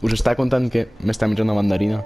Us estava contant que m'estava menjant una mandarina.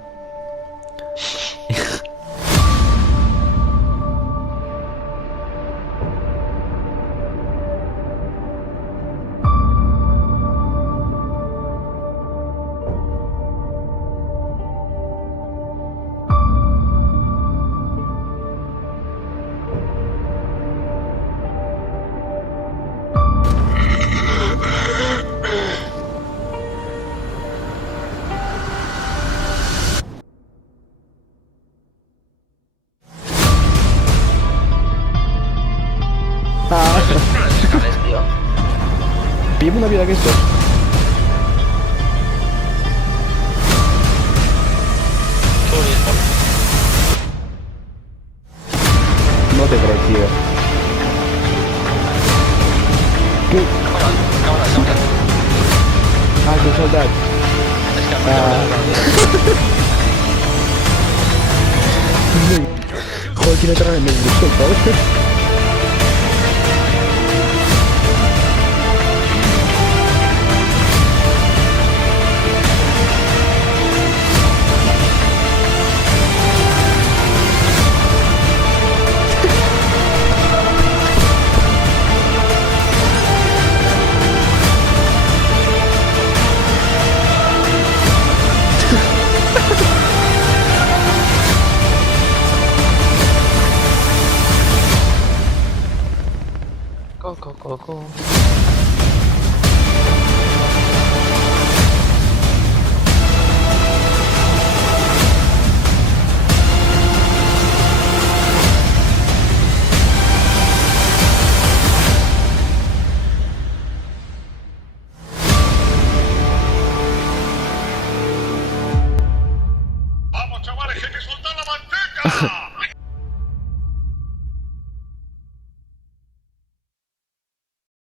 Fiscales, tío. Pilla'm una vida d'aquestes. Tú mismo. No te crec, tio. Què? Cámara. Ah, que he saltat. Es que me Joder, quina trama més brutal, saps? Coco. ¡Vamos, chavales, que hay que soltar la manteca!